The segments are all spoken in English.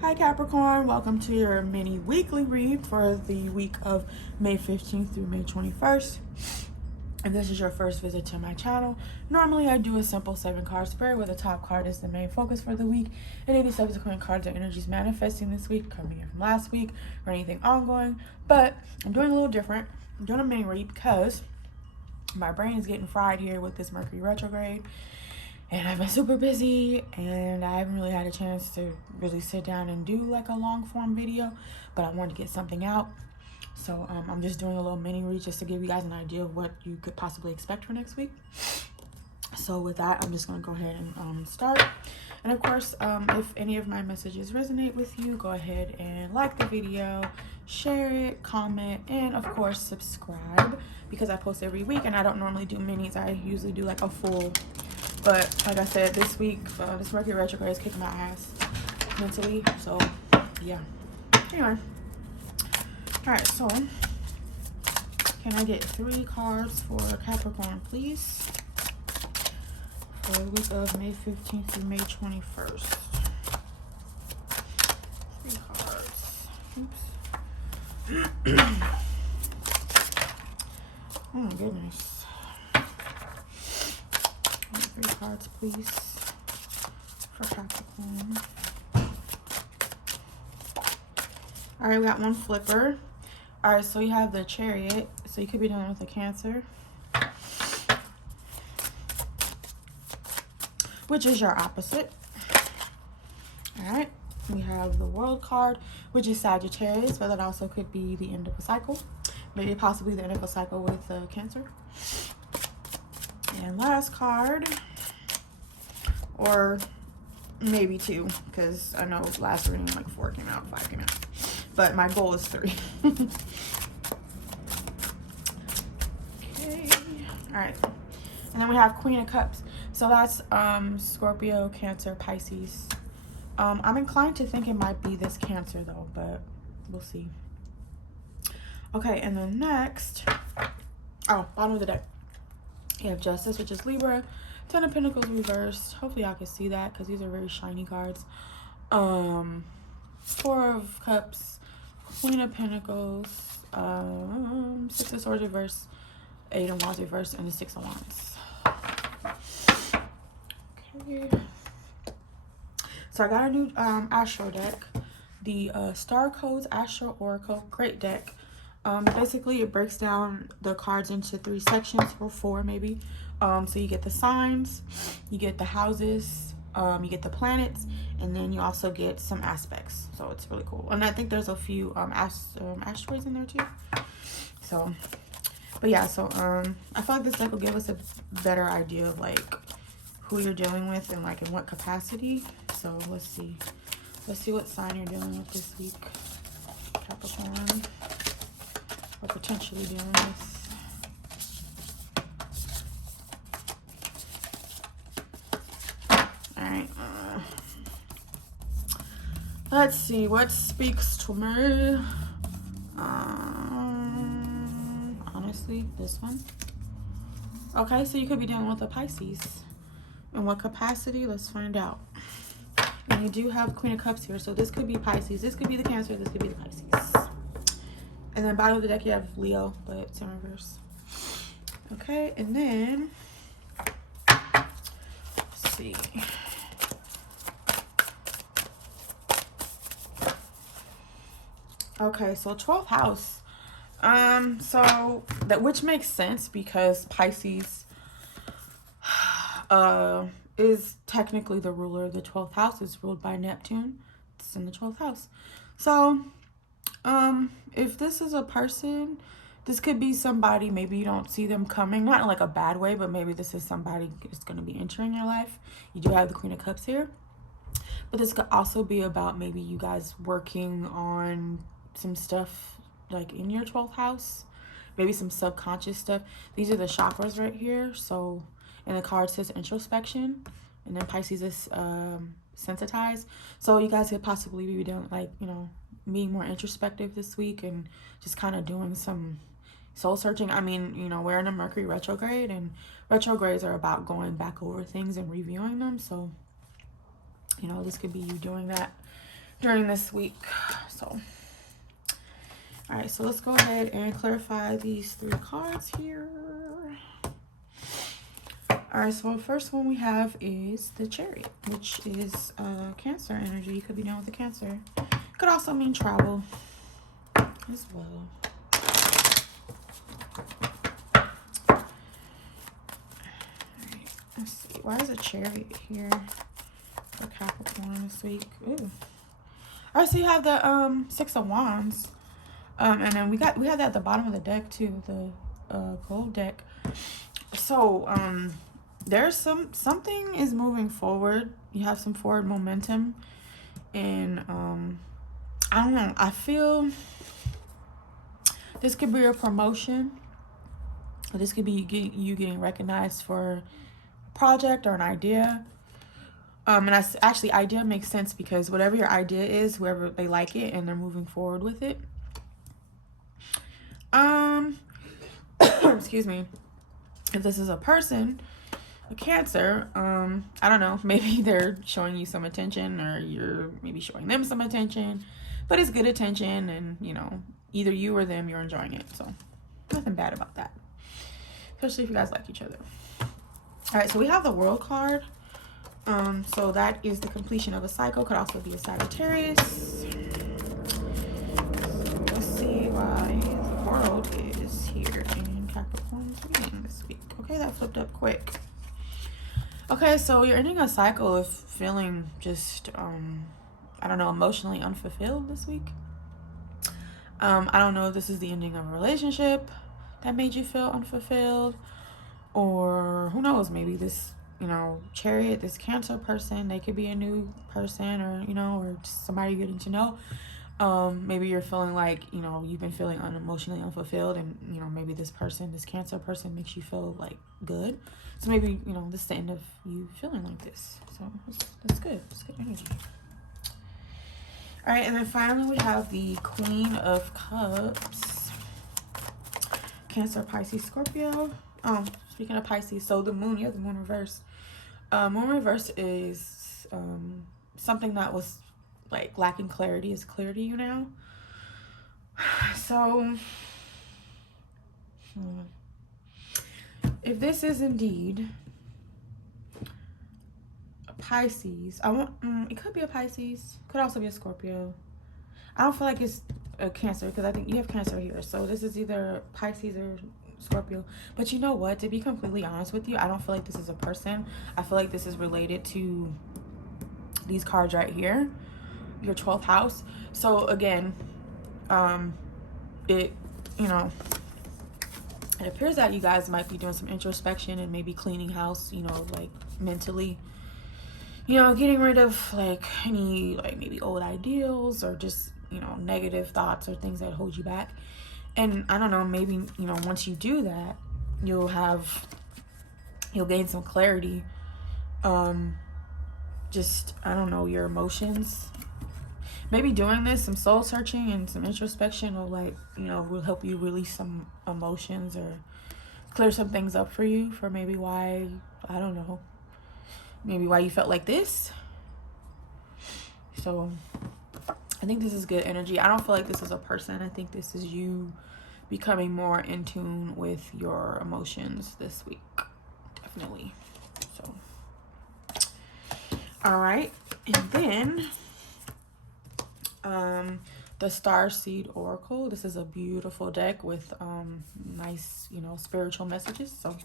Hi Capricorn, welcome to your mini weekly read for the week of May 15th through May 21st. If this is your first visit to my channel, normally I do a simple 7-card spread where the top card is the main focus for the week and any subsequent cards or energies manifesting this week, coming in from last week, or anything ongoing. But I'm doing a little different. I'm doing a mini read because my brain is getting fried here with this Mercury retrograde. And I've been super busy and I haven't really had a chance to really sit down and do like a long form video, but I wanted to get something out. So I'm just doing a little mini read just to give you guys an idea of what you could possibly expect for next week. So with that, I'm just going to go ahead and start. And of course, if any of my messages resonate with you, go ahead and like the video, share it, comment, and of course subscribe, because I post every week and I don't normally do minis. I usually do like a full. But like I said, this week, this Mercury retrograde is kicking my ass mentally. So, yeah. Anyway. Alright, so can I get 3 cards for Capricorn, please? For the week of May 15th through May 21st. 3 cards. Oops. Oh my goodness. 3 cards, please, for Capricorn. All right, we got 1 flipper. All right, so you have the Chariot. So you could be dealing with a Cancer, which is your opposite. All right, we have the World card, which is Sagittarius, but that also could be the end of a cycle. Maybe possibly the end of a cycle with Cancer. And last card, or maybe 2, because I know last reading like 4 came out, 5 came out, but my goal is 3. Okay, all right, and then we have Queen of Cups. So that's Scorpio, Cancer, Pisces. I'm inclined to think it might be this Cancer though, but we'll see. Okay, and then next, bottom of the deck, you have Justice, which is Libra. 10 of Pentacles reversed. Hopefully y'all can see that because these are very shiny cards. 4 of Cups, Queen of Pentacles, 6 of Swords reversed, 8 of Wands reversed, and the 6 of Wands. Okay. So I got a new Astro deck, the Star Codes Astro Oracle. Great deck. Basically it breaks down the cards into 3 sections, or 4 maybe. So you get the signs, you get the houses, you get the planets, and then you also get some aspects. So it's really cool. And I think there's a few asteroids in there too. So, but yeah, so I feel like this deck will give us a better idea of like who you're dealing with and like in what capacity. So let's see what sign you're dealing with this week, Capricorn, or potentially dealing with. Let's see what speaks to me. Honestly, this one. Okay, so you could be dealing with a Pisces. In what capacity? Let's find out. And you do have Queen of Cups here, so this could be Pisces. This could be the Cancer. This could be the Pisces. And then bottom of the deck you have Leo, but it's in reverse. Okay, and then let's see. Okay, so 12th house. So that, which makes sense because Pisces is technically the ruler of the 12th house. It's ruled by Neptune. It's in the 12th house. So if this is a person, this could be somebody, maybe you don't see them coming, not in like a bad way, but maybe this is somebody that's going to be entering your life. You do have the Queen of Cups here, but this could also be about maybe you guys working on some stuff like in your 12th house, maybe some subconscious stuff. These are the chakras right here. So, and the card says introspection, and then Pisces is sensitized. So you guys could possibly be doing like, you know, being more introspective this week and just kind of doing some soul searching. I mean, you know, we're in a Mercury retrograde, and retrogrades are about going back over things and reviewing them. So, you know, this could be you doing that during this week. So, all right, so let's go ahead and clarify these 3 cards here. All right, so the first one we have is the Chariot, which is Cancer energy. You could be dealing with the Cancer. Could also mean travel as well. Let's see. Why is a Chariot here for Capricorn this week? Ooh. All right, so you have the 6 of Wands, and then we had that at the bottom of the deck too, the gold deck. So there's something is moving forward. You have some forward momentum, and I don't know. I feel this could be a promotion. This could be you getting recognized for a project or an idea. And that's actually, idea makes sense because whatever your idea is, whoever they like it and they're moving forward with it. Excuse me. If this is a person, a Cancer, I don't know, maybe they're showing you some attention, or you're maybe showing them some attention, but it's good attention, and you know, either you or them, you're enjoying it. So nothing bad about that, especially if you guys like each other. All right, so we have the World card. So that is the completion of a cycle. Could also be a Sagittarius. So let's see why the World is here in Capricorn's reading this week. Okay, that flipped up quick. Okay, so you're ending a cycle of feeling just, I don't know, emotionally unfulfilled this week. I don't know if this is the ending of a relationship that made you feel unfulfilled, or who knows, maybe this, you know, Chariot, this Cancer person, they could be a new person, or, you know, or just somebody you're getting to know. Maybe you're feeling like, you know, you've been feeling emotionally unfulfilled, and, you know, maybe this person, this Cancer person makes you feel like good. So maybe, you know, this is the end of you feeling like this. So that's good. It's good energy. All right, and then finally we have the Queen of Cups. Cancer, Pisces, Scorpio. Speaking of Pisces, so the moon, the moon reverse. Moon reverse is something that was like lacking clarity is clear to you now. So if this is indeed a Pisces, it could be a Pisces, could also be a Scorpio. I don't feel like it's a Cancer because I think you have Cancer here. So this is either Pisces or Scorpio. But you know what, to be completely honest with you, I don't feel like this is a person. I feel like this is related to these cards right here, your 12th house. So again, it, you know, it appears that you guys might be doing some introspection and maybe cleaning house, you know, like mentally, you know, getting rid of like any like maybe old ideals, or just, you know, negative thoughts or things that hold you back. And I don't know, maybe, you know, once you do that, you'll gain some clarity. Just, I don't know, your emotions. Maybe doing this, some soul searching and some introspection will, like, you know, will help you release some emotions or clear some things up for you, for maybe why, I don't know, maybe why you felt like this. So I think this is good energy. I don't feel like this is a person. I think this is you becoming more in tune with your emotions this week. Definitely. So, all right. And then the Starseed Oracle. This is a beautiful deck with nice, you know, spiritual messages. So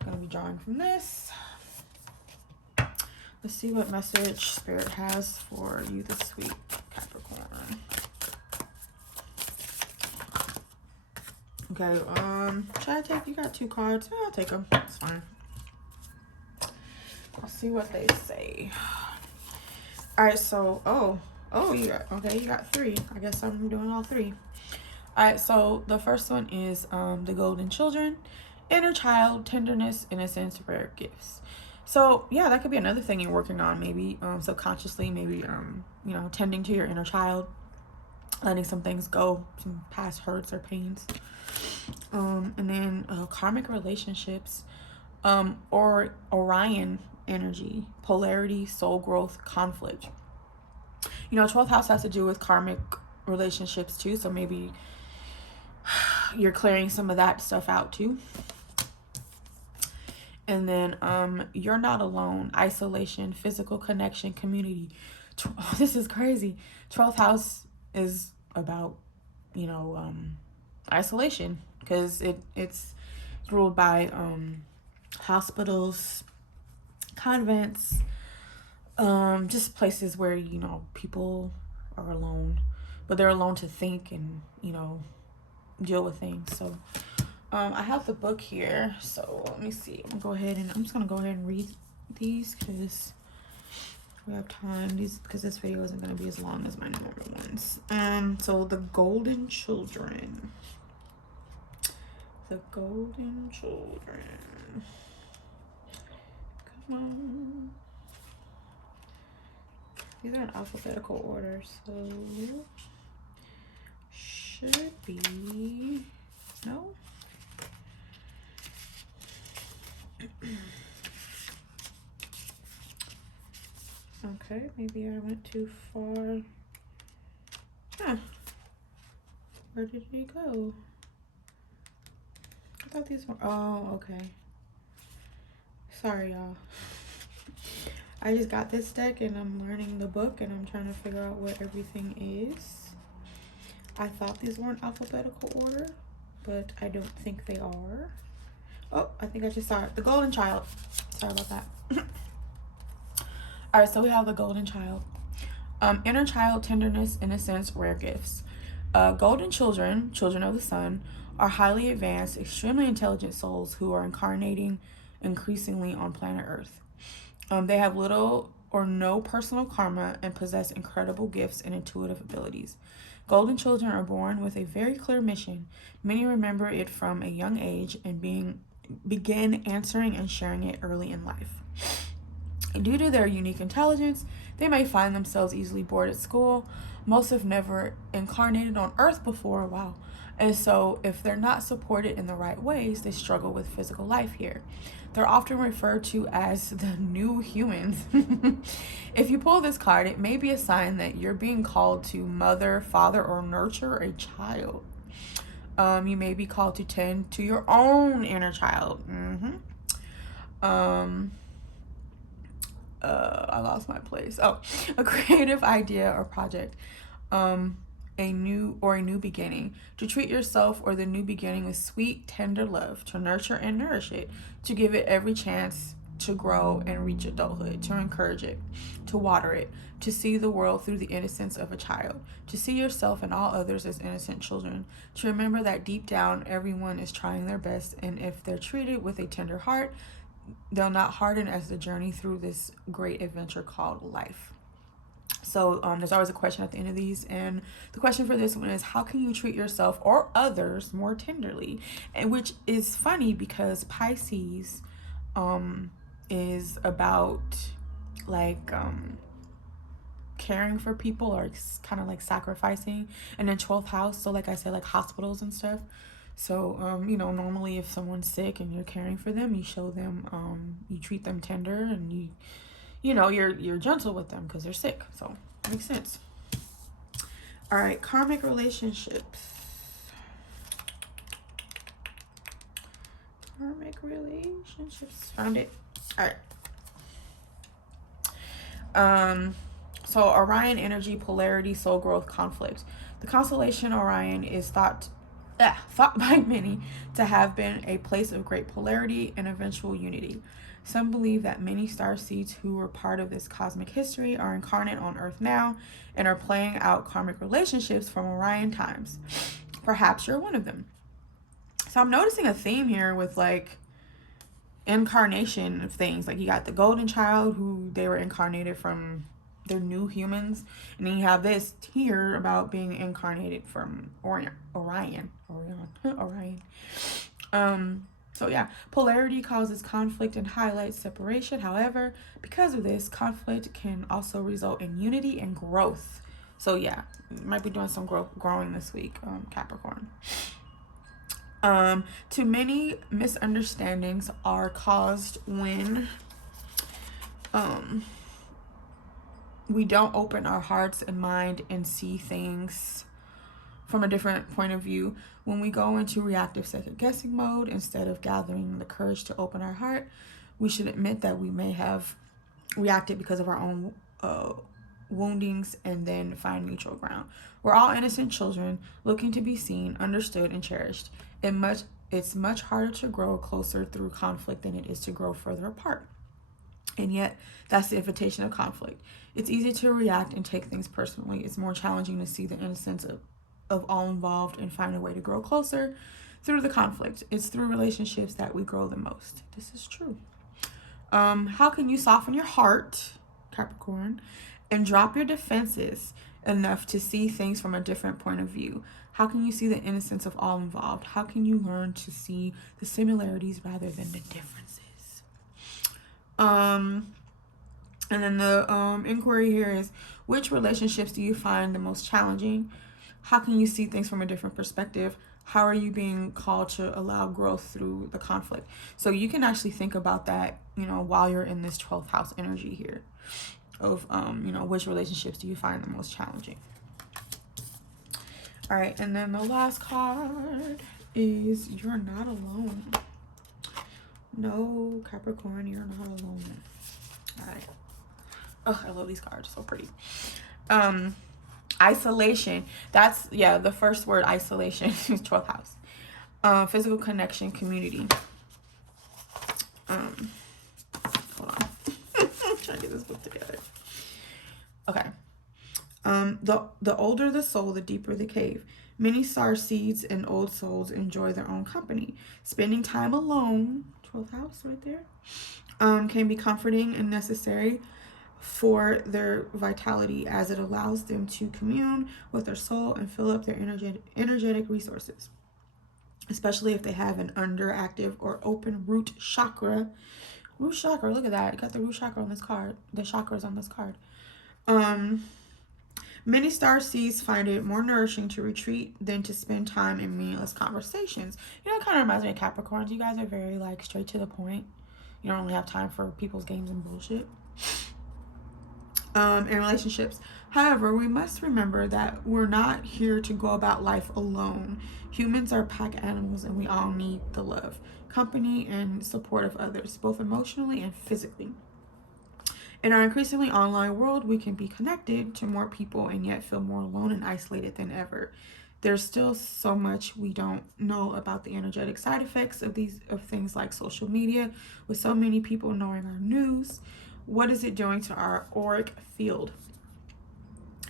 I'm going to be drawing from this. Let's see what message Spirit has for you this week, Capricorn. Okay, should I take, you got 2 cards? Yeah, I'll take them. It's fine. I'll see what they say. All right, so, you got 3. I guess I'm doing all 3. All right, so the first one is the Golden Children, inner child, tenderness, innocence, rare gifts. So yeah, that could be another thing you're working on, maybe subconsciously, maybe you know, tending to your inner child, letting some things go, some past hurts or pains. And then karmic relationships, or Orion energy, polarity, soul growth, conflict. You know, 12th house has to do with karmic relationships too. So maybe you're clearing some of that stuff out too. And then you're not alone. Isolation, physical connection, community. This is crazy. 12th house is about, you know, isolation, because it's ruled by hospitals, convents, just places where, you know, people are alone, but they're alone to think and, you know, deal with things. So I have the book here, so let me see. I'm just gonna go ahead and read these because we have time. Because this video isn't gonna be as long as my normal ones. So the Golden Children. The Golden Children. Come on. These are in alphabetical order, so should be no. Okay, maybe I went too far. Huh. Where did he go? I thought these were, oh, okay. Sorry, y'all. I just got this deck and I'm learning the book and I'm trying to figure out what everything is. I thought these were in alphabetical order, but I don't think they are. Oh, I think I just saw it. The Golden Child. Sorry about that. All right, so we have the Golden Child. Inner child, tenderness, innocence, rare gifts. Golden children, children of the sun, are highly advanced, extremely intelligent souls who are incarnating increasingly on planet Earth. They have little or no personal karma and possess incredible gifts and intuitive abilities. Golden children are born with a very clear mission. Many remember it from a young age and begin answering and sharing it early in life. Due to their unique intelligence, they may find themselves easily bored at school. Most have never incarnated on Earth before, wow. And so if they're not supported in the right ways, they struggle with physical life here. They're often referred to as the new humans. If you pull this card, it may be a sign that you're being called to mother, father, or nurture a child. You may be called to tend to your own inner child. I lost my place. Oh, a creative idea or project. A new beginning. To treat yourself or the new beginning with sweet, tender love. To nurture and nourish it. To give it every chance to grow and reach adulthood. To encourage it. To water it. To see the world through the innocence of a child. To see yourself and all others as innocent children. To remember that deep down, everyone is trying their best, and if they're treated with a tender heart, they'll not harden as the journey through this great adventure called life. So there's always a question at the end of these, and the question for this one is, how can you treat yourself or others more tenderly? And which is funny because Pisces is about like caring for people, or kind of like sacrificing. And then 12th house, so like I said, like hospitals and stuff. So, you know, normally if someone's sick and you're caring for them, you show them, you treat them tender, and you know, you're gentle with them because they're sick. So, makes sense. All right, karmic relationships. Karmic relationships. Found it. All right. So Orion energy, polarity, soul growth, conflict. The constellation Orion is thought by many to have been a place of great polarity and eventual unity. Some believe that many starseeds who were part of this cosmic history are incarnate on Earth now and are playing out karmic relationships from Orion times. Perhaps you're one of them. So I'm noticing a theme here with like incarnation of things. Like you got the Golden Child, who they were incarnated from their new humans, and then you have this here about being incarnated from Orion. So yeah, polarity causes conflict and highlights separation. However, because of this, conflict can also result in unity and growth. So yeah, might be doing some growing this week, Capricorn. Too many misunderstandings are caused when we don't open our hearts and mind and see things from a different point of view. When we go into reactive second guessing mode, instead of gathering the courage to open our heart, we should admit that we may have reacted because of our own woundings, and then find neutral ground. We're all innocent children looking to be seen, understood, and cherished. It's much harder to grow closer through conflict than it is to grow further apart. And yet, that's the invitation of conflict. It's easy to react and take things personally. It's more challenging to see the innocence of all involved and find a way to grow closer through the conflict. It's through relationships that we grow the most. This is true. How can you soften your heart, Capricorn, and drop your defenses enough to see things from a different point of view? How can you see the innocence of all involved? How can you learn to see the similarities rather than the differences? And then the inquiry here is, which relationships do you find the most challenging? How can you see things from a different perspective? How are you being called to allow growth through the conflict? So you can actually think about that, while you're in this 12th house energy here of, which relationships do you find the most challenging? All right, and then the last card is, you're not alone. No, Capricorn, you're not alone. All right. Oh, I love these cards. So pretty. Isolation. That's, the first word, isolation, is 12th house. Physical connection, community. Hold on. I'm trying to get this book together. Okay. The older the soul, the deeper the cave. Many star seeds and old souls enjoy their own company. Spending time alone, 12th house right there, can be comforting and necessary for their vitality, as it allows them to commune with their soul and fill up their energetic resources, especially if they have an underactive or open root chakra. Root chakra, look at that. It got the root chakra on this card. The chakras on this card. Many star seeds find it more nourishing to retreat than to spend time in meaningless conversations. It kind of reminds me of Capricorns. You guys are very, straight to the point. You don't really have time for people's games and bullshit. In relationships. However, we must remember that we're not here to go about life alone. Humans are pack animals, and we all need the love, company, and support of others, both emotionally and physically. In our increasingly online world, we can be connected to more people and yet feel more alone and isolated than ever. There's still so much we don't know about the energetic side effects of things like social media, with so many people knowing our news. What is it doing to our auric field?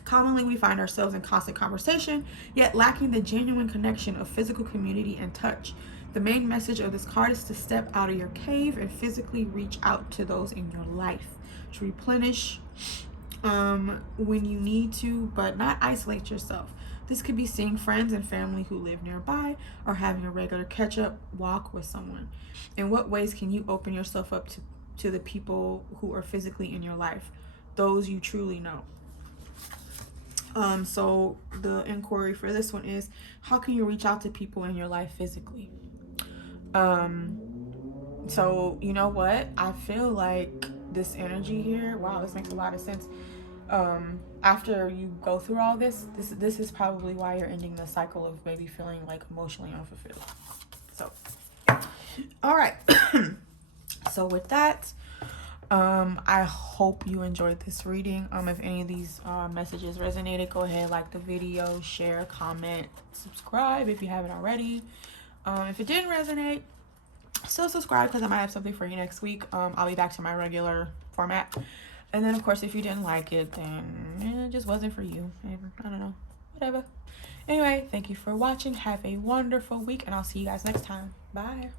Commonly, we find ourselves in constant conversation, yet lacking the genuine connection of physical community and touch. The main message of this card is to step out of your cave and physically reach out to those in your life, to replenish when you need to, but not isolate yourself. This could be seeing friends and family who live nearby, or having a regular catch-up walk with someone. In what ways can you open yourself up to the people who are physically in your life, those you truly know? So the inquiry for this one is, how can you reach out to people in your life physically? So you know what? I feel like this energy here, wow, this makes a lot of sense. After you go through all this is probably why you're ending the cycle of maybe feeling emotionally unfulfilled. So, all right. So with that, I hope you enjoyed this reading. If any of these messages resonated, go ahead, like the video, share, comment, subscribe if you haven't already. If it didn't resonate, still subscribe, because I might have something for you next week. I'll be back to my regular format. And then, of course, if you didn't like it, then it just wasn't for you. I don't know. Whatever. Anyway, thank you for watching. Have a wonderful week, and I'll see you guys next time. Bye.